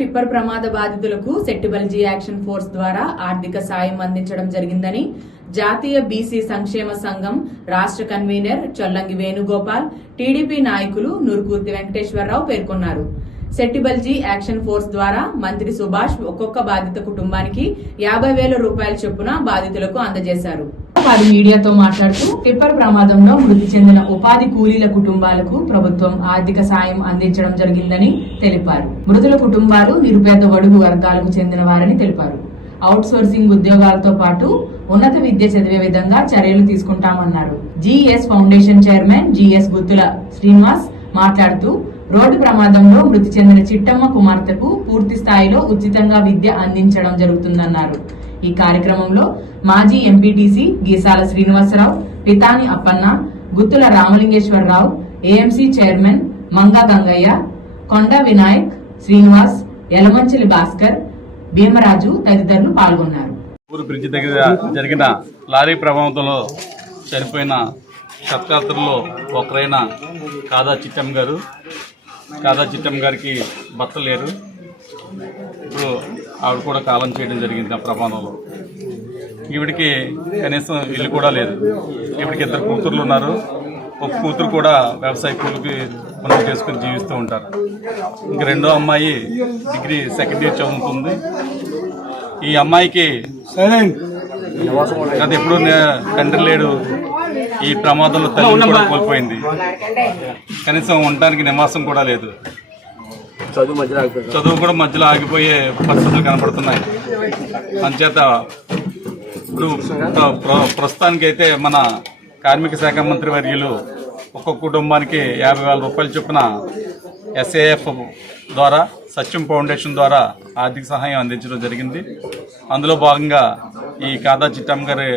Tipper ప్రమాద బాధితులకు సెట్టిబల్జీ action force ద్వారా ఆర్థిక సాయం అందించడం జరిగిందని జాతీయ బీసీ సంక్షేమ సంఘం రాష్ట్ర కన్వీనర్ చొల్లంగి వేణుగోపాల్, టీడీపీ నాయకులు నురుకూర్తి వెంకటేశ్వరరావు పేర్కొన్నారు. సెట్టిబల్జీ యాక్షన్ ఫోర్స్ ద్వారా మంత్రి సుభాష్ ఒక్కొక్క బాధిత కుటుంబానికి 50,000 రూపాయల చొప్పున బాధితులకు అందజేశారు. వారు మీడియాతో మాట్లాడుతూ టిప్పర్ ప్రమాదంలో మృతి చెందిన ఉపాధి కూలీల కుటుంబాలకు ప్రభుత్వం ఆర్థిక సాయం అందించడం జరిగిందని తెలిపారు. మృతుల కుటుంబాలు నిరుపేద బడుగు వర్గాలకు చెందిన వారని తెలిపారు. అవుట్ సోర్సింగ్ ఉద్యోగాలతో పాటు ఉన్నత విద్య చదివే విధంగా చర్యలు తీసుకుంటామన్నారు. GS foundation chairman GS Guttula Srinivas మాట్లాడుతూ రోడ్డు ప్రమాదంలో మృతి చెందిన చిట్టమ్మ కుమార్తెకు పూర్తి స్థాయిలో ఉచితంగా విద్య అందించడం జరుగుతుందన్నారు. ఈ కార్యక్రమంలో మాజీ MPTC Geesala Srinivasarao, Pitani Appanna, Guttula Ramalingeswararao, AMC chairman Manga Gangaiah, Konda Vinayak, Srinivas, Yalamanchili Bhaskar, Bhimaraju తదితరులు పాల్గొన్నారు. ఊరు బ్రిడ్జి దగ్గర జరిగిన లారీ ప్రమాదంలో చనిపోయిన సత్కార్తల్లో ఒకరైన కాదా చిట్టమ్మ గారు. కాదా చిట్టమ్మ గారికి భర్త లేరు. ఇప్పుడు ఆవిడ కూడా కాలం చేయడం జరిగింది ఆ ప్రమాదంలో. ఈవిడికి కనీసం ఇల్లు కూడా లేదు. ఈవిడికి 2 కూతుర్లు ఉన్నారు. ఒక కూతురు కూడా వ్యవసాయ కూలికి పనులు చేసుకుని జీవిస్తూ ఉంటారు. ఇంక రెండో అమ్మాయి డిగ్రీ సెకండ్ ఇయర్ చదువుతుంది. ఈ అమ్మాయికి గత ఎప్పుడు తండ్రి లేడు. ఈ ప్రమాదంలో తల్లి కూడా కోల్పోయింది. కనీసం ఉండడానికి నివాసం కూడా లేదు. చదువు కూడా మధ్యలో ఆగిపోయే పరిస్థితులు కనపడుతున్నాయి. అంచేత ఇప్పుడు ప్రస్తుతానికైతే మన కార్మిక శాఖ మంత్రి వర్యులు ఒక్కొక్క కుటుంబానికి 50,000 రూపాయల చొప్పున SAF ద్వారా, సత్యం ఫౌండేషన్ ద్వారా ఆర్థిక సహాయం అందించడం జరిగింది. అందులో భాగంగా ఈ కాదా చిట్టమ్మ గారి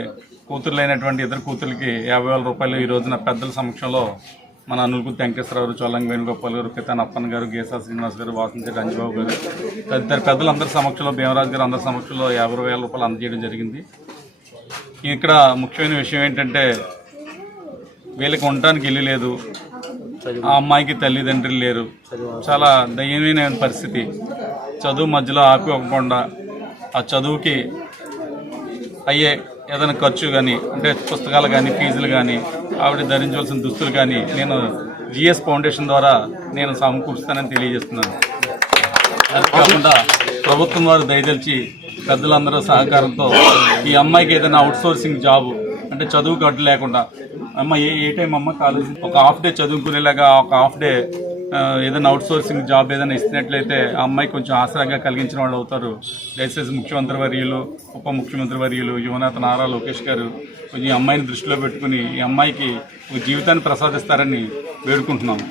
కూతురులైనటువంటి 2 కూతుర్లకి 50,000 రూపాయలు ఈ రోజున పెద్దల సమక్షంలో మన నురుకూర్తి వెంకటేశ్వరరావు, చొల్లంగి వేణుగోపాల్ గారు, పితాని అప్పన్న గారు, గీసా శ్రీనివాస్ గారు, వాసంశెట్టి అంజబాబు గారు తదితర పెద్దలందరి సమక్షంలో, భీమరాజు గారు అందరి సమక్షంలో 50,000 రూపాయలు అందజేయడం జరిగింది. ఇక్కడ ముఖ్యమైన విషయం ఏంటంటే వీళ్ళకి ఉండటానికి ఇల్లు లేదు. ఆ అమ్మాయికి తల్లిదండ్రులు లేరు. చాలా దయనీయమైన పరిస్థితి. చదువు మధ్యలో ఆపివ్వకుండా ఆ చదువుకి అయ్యే ఏదైనా ఖర్చు కానీ, అంటే పుస్తకాలు కానీ, ఫీజులు కానీ, ఆవిడ ధరించవలసిన దుస్తులు కానీ నేను GS ఫౌండేషన్ ద్వారా నేను సమకూరుస్తానని తెలియజేస్తున్నాను. అది కాకుండా ప్రభుత్వం వారు దయదలిచి పెద్దలందరూ సహకారంతో ఈ అమ్మాయికి ఏదైనా అవుట్ సోర్సింగ్ జాబ్, అంటే చదువు గడ్డు లేకుండా, అమ్మ ఏ టైం అమ్మ కాలేజ్ ఒక హాఫ్ డే చదువుకునేలాగా ఒక హాఫ్ డే ఏదైనా అవుట్ సోర్సింగ్ జాబ్ ఏదైనా ఇస్తున్నట్లయితే ఆ అమ్మాయి కొంచెం ఆసరాగా కలిగించిన వాళ్ళు అవుతారు. దయచేసి ముఖ్యమంత్రి వర్యులు, ఉప ముఖ్యమంత్రి వర్యులు, యువనేత నారా లోకేష్ గారు కొంచెం ఈ అమ్మాయిని దృష్టిలో పెట్టుకుని ఈ అమ్మాయికి జీవితాన్ని ప్రసాదిస్తారని వేడుకుంటున్నాము.